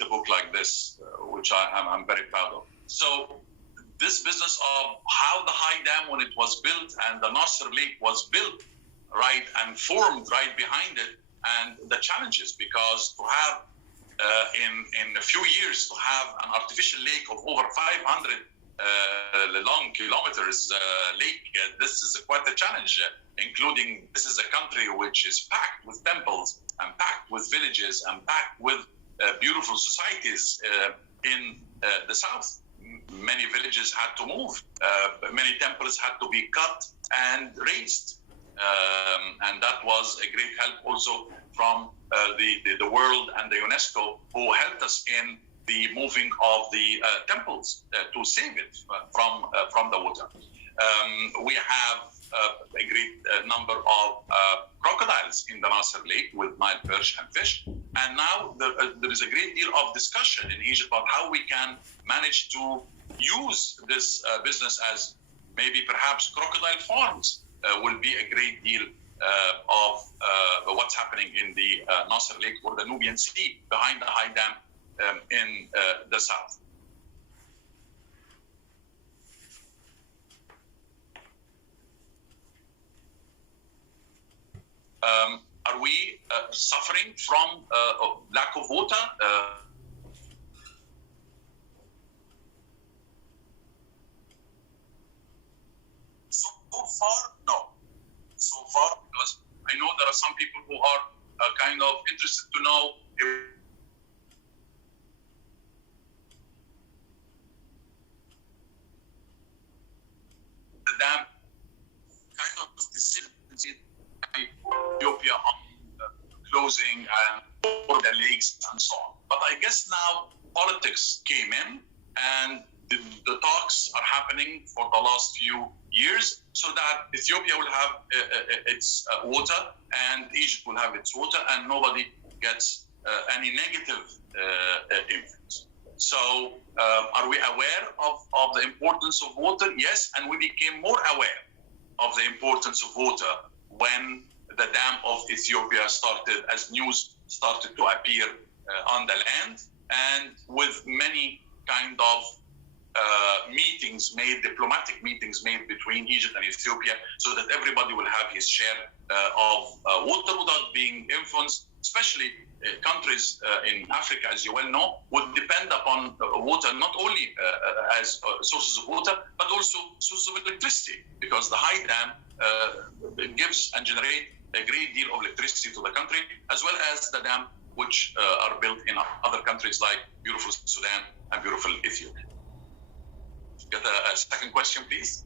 write a book like this, which I'm very proud of. So this business of how the high dam, when it was built, and the Nasser Lake was built, right, and formed right behind it, and the challenges, because to have in a few years to have an artificial lake of over 500 long kilometers lake, this is quite a challenge, including this is a country which is packed with temples and packed with villages and packed with beautiful societies in the south. Many villages had to move, many temples had to be cut and razed, and that was a great help also from the world and the UNESCO, who helped us in the moving of the temples to save it from the water. We have a great number of crocodiles in the Nasser Lake with Nile perch and fish. And now there is a great deal of discussion in Egypt about how we can manage to use this business as maybe perhaps crocodile farms will be a great deal of what's happening in the Nasser Lake or the Nubian Sea behind the high dam in the south. Are we suffering from lack of water? So far, no. So far, because I know there are some people who are kind of interested to know if the dam kind of decision Ethiopia on closing and for the lakes and so on. But I guess now politics came in, and the talks are happening for the last few years, so that Ethiopia will have its water and Egypt will have its water, and nobody gets any negative influence. So are we aware of the importance of water? Yes, and we became more aware of the importance of water when the dam of Ethiopia started, as news started to appear on the land, and with many kind of meetings made, diplomatic meetings made between Egypt and Ethiopia, so that everybody will have his share of water without being influenced. Especially countries in Africa, as you well know, would depend upon water not only as sources of water, but also sources of electricity, because the high dam gives and generates a great deal of electricity to the country, as well as the dam which are built in other countries like beautiful Sudan and beautiful Ethiopia. Get a second question, please.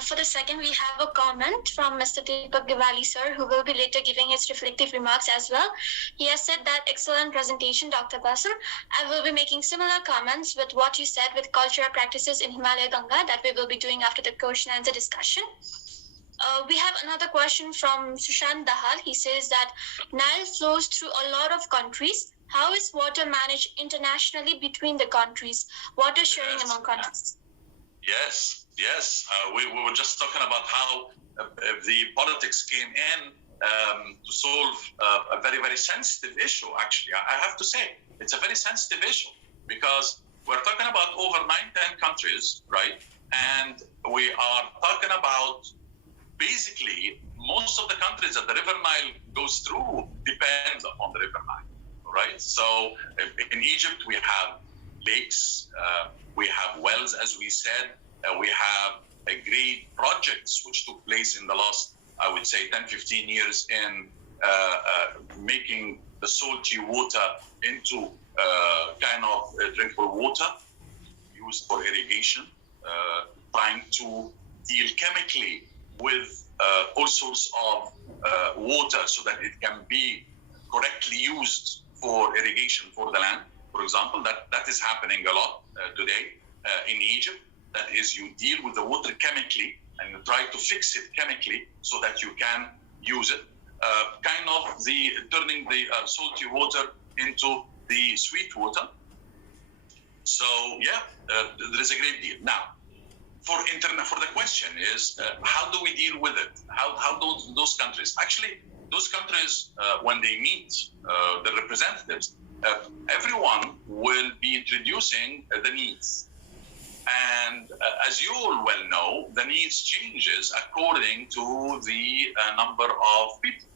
For the second, we have a comment from Mr. Deepak Diwali, sir, who will be later giving his reflective remarks as well. He has said that excellent presentation, Dr. Bessam. I will be making similar comments with what you said with cultural practices in Himalaya Ganga that we will be doing after the question and answer discussion. We have another question from Sushant Dahal. He says that Nile flows through a lot of countries. How is water managed internationally between the countries? Water sharing among countries? Yes. We were just talking about how the politics came in to solve a very, very sensitive issue, actually. I have to say, it's a very sensitive issue, because we're talking about over 9-10 countries, right? And we are talking about basically most of the countries that the River Nile goes through depends upon the River Nile, right? So in Egypt, we have lakes, we have wells, as we said, we have a great projects which took place in the last, I would say, 10-15 years in making the salty water into kind of drinkable water used for irrigation, trying to deal chemically with all sorts of water so that it can be correctly used for irrigation for the land. For example, that is happening a lot today in Egypt. That is, you deal with the water chemically and you try to fix it chemically so that you can use it. Kind of turning the salty water into the sweet water. So there is a great deal. Now, for the question is, how do we deal with it? How those countries? Actually, those countries, when they meet the representatives, everyone will be introducing the needs. And as you all well know, the needs changes according to the number of people.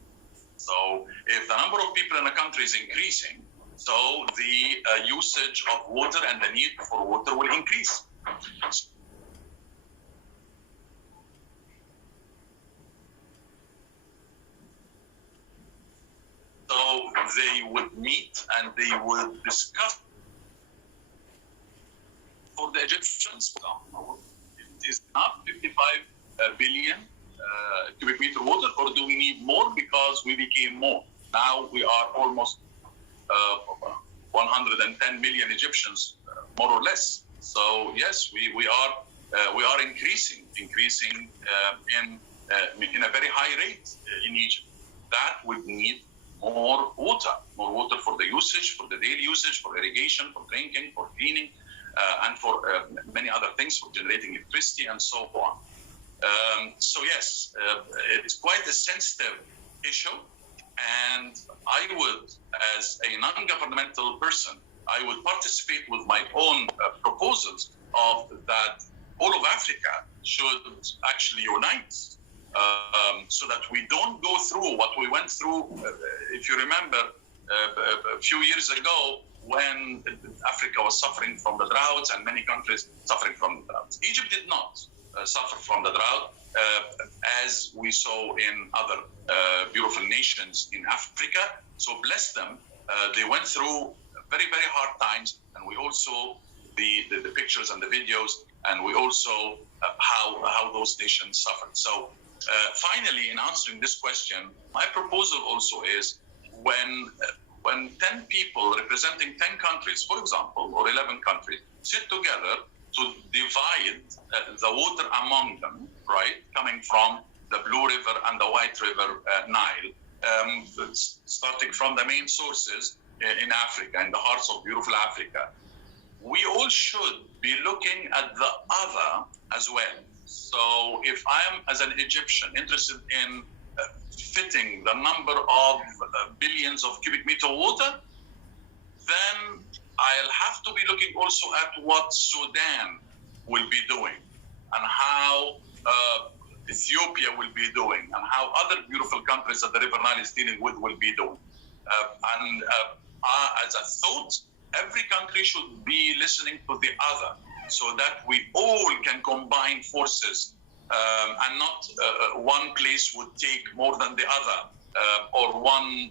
So if the number of people in a country is increasing, so the usage of water and the need for water will increase. So they would meet and they would discuss. For the Egyptians, it is not 55 billion cubic meter water, or do we need more because we became more? Now we are almost 110 million Egyptians, more or less. So yes, we are increasing in a very high rate in Egypt. That would need more water for the usage, for the daily usage, for irrigation, for drinking, for cleaning, and for many other things, for generating electricity and so on. So yes, it's quite a sensitive issue, and I would, as a non-governmental person, I would participate with my own proposals of that all of Africa should actually unite, so that we don't go through what we went through. If you remember, a few years ago, when Africa was suffering from the droughts and many countries suffering from the droughts. Egypt did not suffer from the drought, as we saw in other beautiful nations in Africa. So bless them. They went through very, very hard times, and we also the pictures and the videos, and we also how those nations suffered. So finally, in answering this question, my proposal also is when 10 people representing 10 countries, for example, or 11 countries, sit together to divide the water among them, right, coming from the Blue River and the White River Nile, starting from the main sources in Africa, in the hearts of beautiful Africa, we all should be looking at the other as well. So if I am, as an Egyptian, interested in fitting the number of billions of cubic meter water, then I'll have to be looking also at what Sudan will be doing, and how Ethiopia will be doing, and how other beautiful countries that the River Nile is dealing with will be doing. As a thought, every country should be listening to the other, so that we all can combine forces, and not one place would take more than the other, or one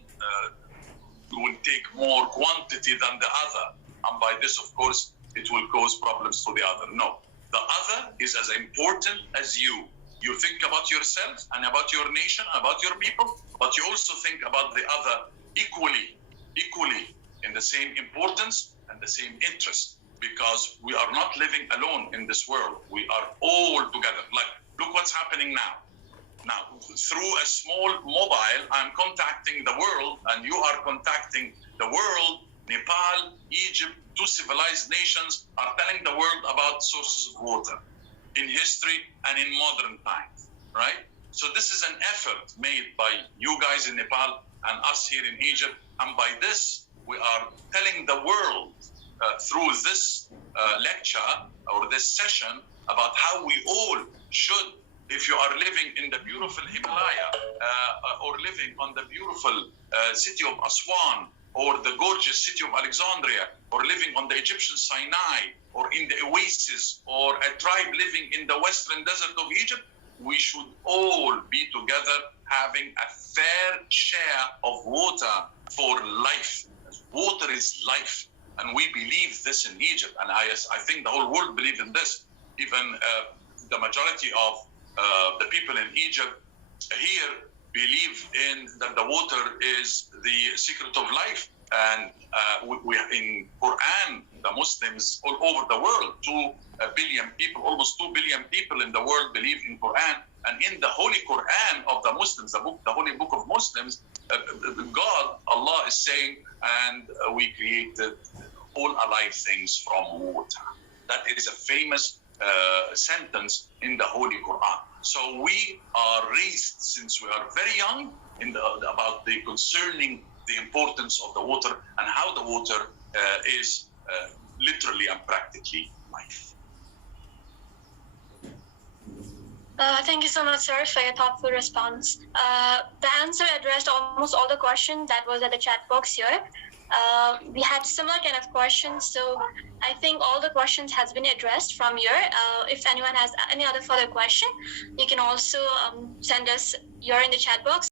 will take more quantity than the other. And by this, of course, it will cause problems to the other. No, the other is as important as you. You think about yourself and about your nation, about your people, but you also think about the other equally in the same importance and the same interest, because we are not living alone in this world. We are all together. Like, look what's happening now. Now, through a small mobile, I'm contacting the world, and you are contacting the world. Nepal, Egypt, two civilized nations are telling the world about sources of water in history and in modern times, right? So this is an effort made by you guys in Nepal and us here in Egypt. And by this, we are telling the world through this lecture or this session about how we all should, if you are living in the beautiful Himalaya, or living on the beautiful city of Aswan, or the gorgeous city of Alexandria, or living on the Egyptian Sinai, or in the oasis, or a tribe living in the western desert of Egypt, we should all be together having a fair share of water for life. Water is life, and we believe this in Egypt, and I think the whole world believes in this. Even the majority of the people in Egypt here believe in that the water is the secret of life. And we in Quran, the Muslims all over the world, 2 billion people, almost 2 billion people in the world believe in Quran. And in the Holy Quran of the Muslims, the Holy Book of Muslims, God, Allah is saying, and we created all alive things from water. That is a famous sentence in the Holy Quran. So we are raised since we are very young about the concerning the importance of the water and how the water is literally and practically life. Thank you so much, sir, for your thoughtful response. The answer addressed almost all the questions that was at the chat box here. We had similar kind of questions, so I think all the questions has been addressed from here. If anyone has any other further question, you can also send us here in the chat box.